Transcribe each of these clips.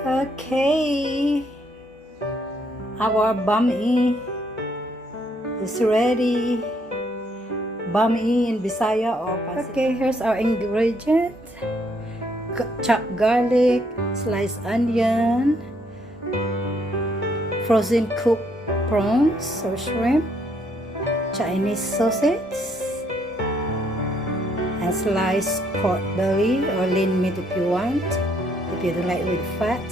Okay, our bami is ready. Bami in Bisaya or Pancit. Okay, here's our ingredients: chopped garlic, sliced onion, frozen cooked prawns or shrimp, Chinese sausage, and sliced pork belly or lean meat if you want, if you don't like with fat.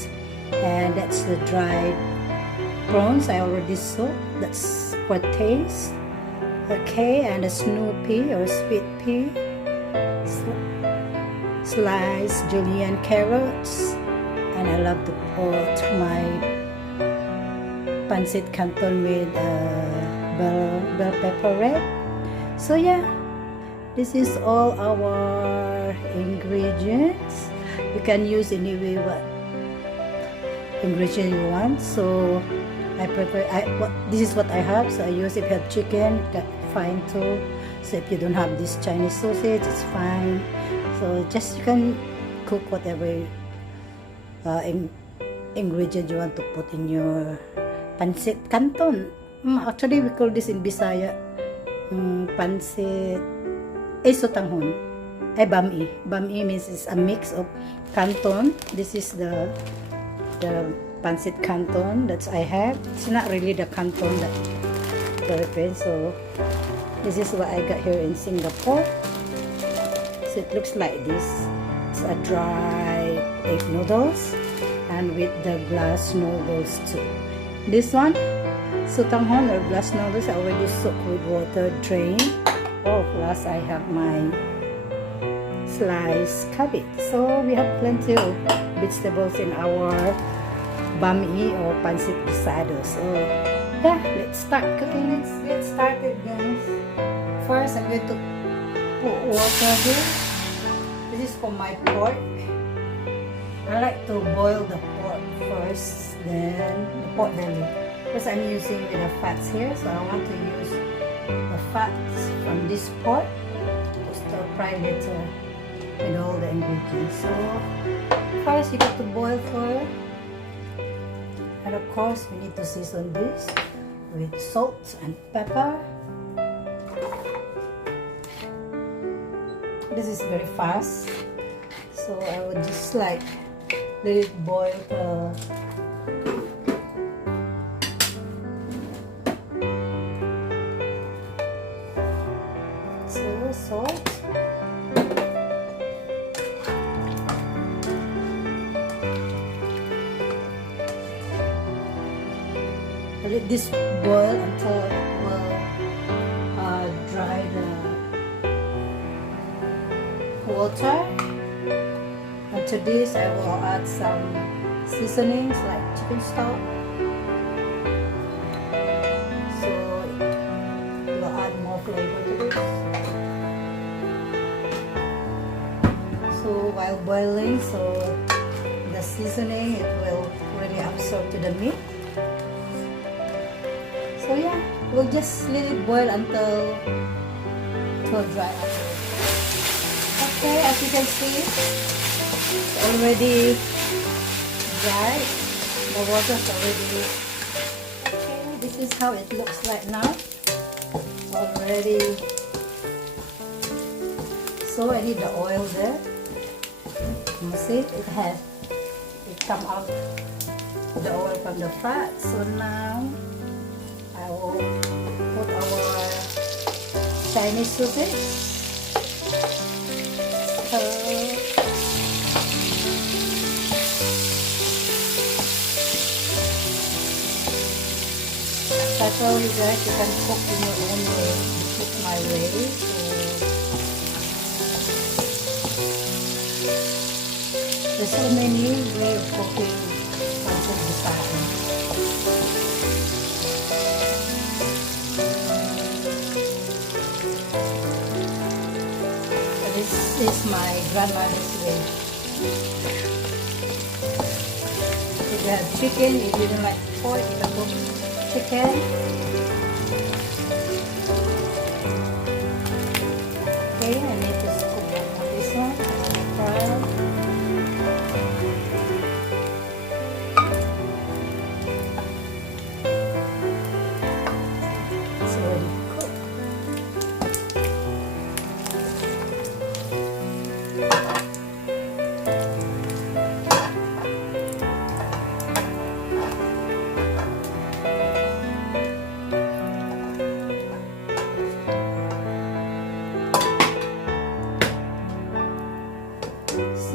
And that's the dried prawns I already soaked. That's for taste. Okay, and a snoopy or sweet pea, sliced julienne carrots, and I love to put my pancit canton with bell pepper red. So yeah, this is all our ingredients. You can use any way what ingredient you want. So this is what I have, so I use. If you have chicken, that's fine too. So if you don't have this Chinese sausage, it's fine. So just you can cook whatever ingredient you want to put in your pancit canton. Actually, we call this in Bisaya pancit tanghoon. Bami. Bami means it's a mix of canton. This is the pancit canton that I have. It's not really the canton that Philippines. So this is what I got here in Singapore. So it looks like this. It's a dry egg noodles and with the glass noodles too. This one, tanghoon or glass noodles, I already soaked with water, drain. Oh, plus I have my sliced cabbage. So we have plenty of vegetables in our bami or pancit guisado. So yeah, let's start cooking. Let's get started, guys. First, I'm going to put water here. This is for my pork. I like to boil the pork first, then the pork belly. Because I'm using with the fats here, so I want to use the fats from this pork to stir fry later with all the ingredients. So first, you got to boil for. And of course, we need to season this with salt and pepper. This is very fast, so I would just like let it boil. So salt. Let this boil until it will dry the water. And to this I will add some seasonings like chicken stock. So it will add more flavor to this. So while boiling, so the seasoning, it will really absorb to the meat. So yeah, we'll just let it boil until it will dry up. Okay, as you can see, it's already dry. The water's already. Okay, this is how it looks like now. Already. So I need the oil there. You see, it come out the oil from the fat. So now I will put our Chinese sausage. I told you guys you can cook in your own way. You cook my way. So there's so many ways of cooking pancit guisado. This is my grandmother's way. If you have chicken, if you don't like pork, you can cook chicken. Okay, I need to cook this one.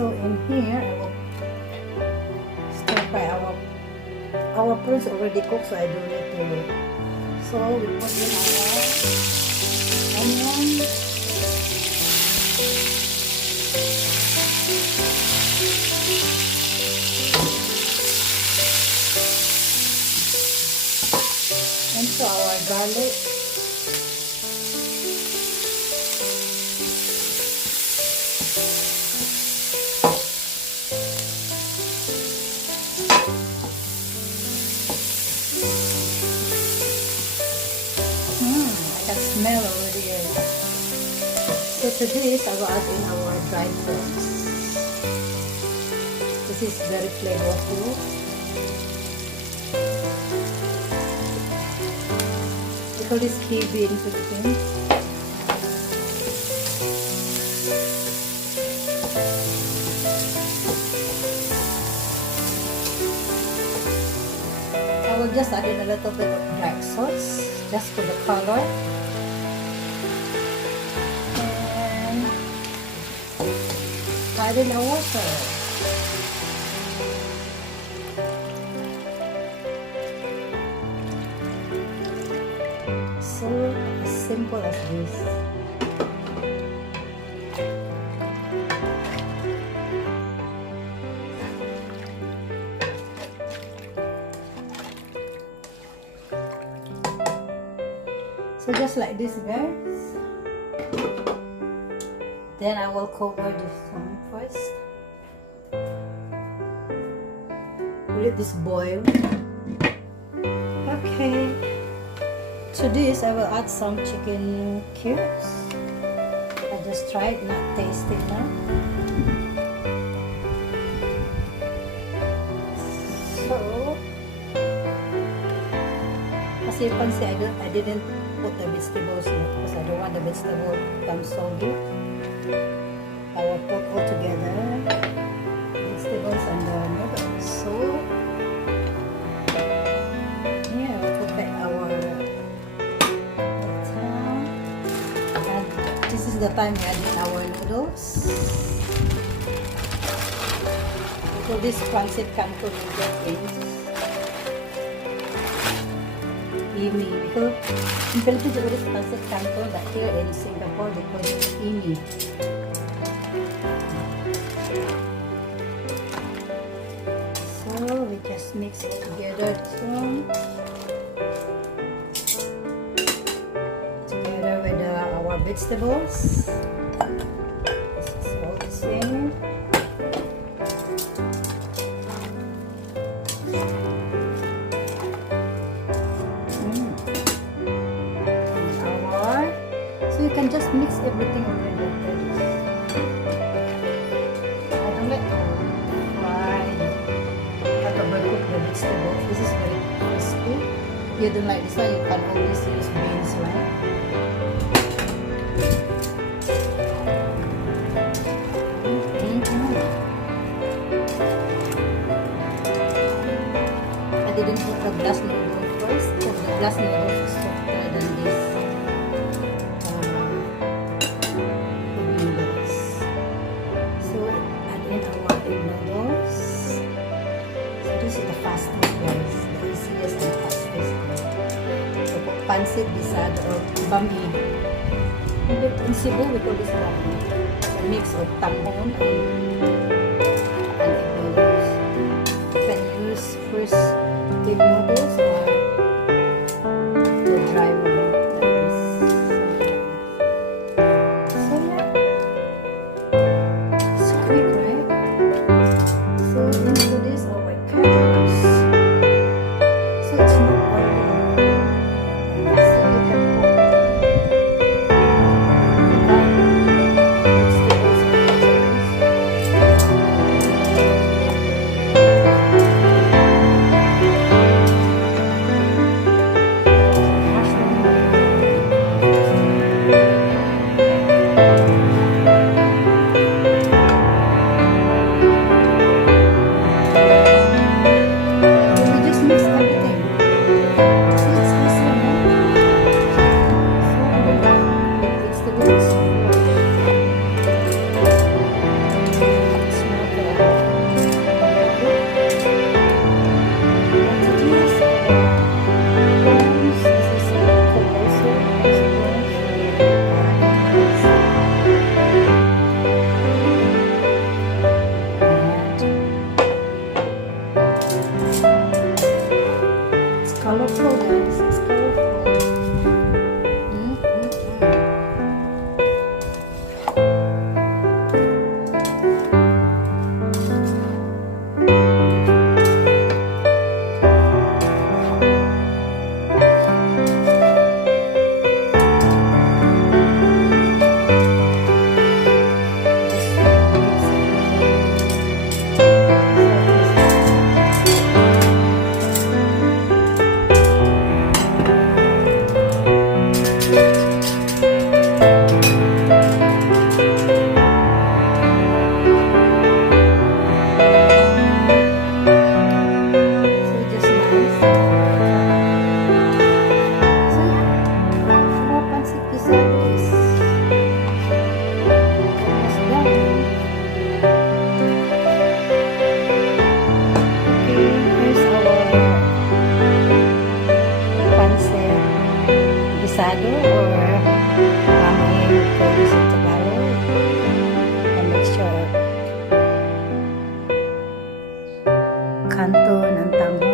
So in here, I will stir fry our prawns already cooked, so I don't need to. So we put in our onion. And so our garlic. I can smell already. So to this, I will add in our dried prawns. This is very flavorful. We call this kibi in Philippines. I will just add in a little bit of black sauce, just for the color. And add in the water. So as simple as this. So just like this, guys. Then I will cover this one first. Let this boil. Okay. To this, I will add some chicken cubes. I just tried, not tasty enough. So, as you can see, I didn't put the vegetables yet because I don't want the vegetable to become soggy. I will put all together, vegetables and the noodles. So, yeah, we'll put back our and this is the time we add in our noodles. So this pancit canton noodles Imi, because in Philippines it is pancit canton, but here in Singapore they call it Imi. So we just mix it together, together with our vegetables. This is all the same. You can just mix everything already. I don't like to fry like a overcook the vegetables. This is very crispy. You don't like this one, you can always use beans, right? I didn't put the glass noodle first because the glass noodle is softer than this. Pancit Guisado or bami. In Cebu, we call this bami. It's a mix of tanghoon and egg noodles. You can use first egg noodles or the dry one like this. So yeah, it's quick, right? So into this are white carbs. So it's not oily. kanto ng tanghoon.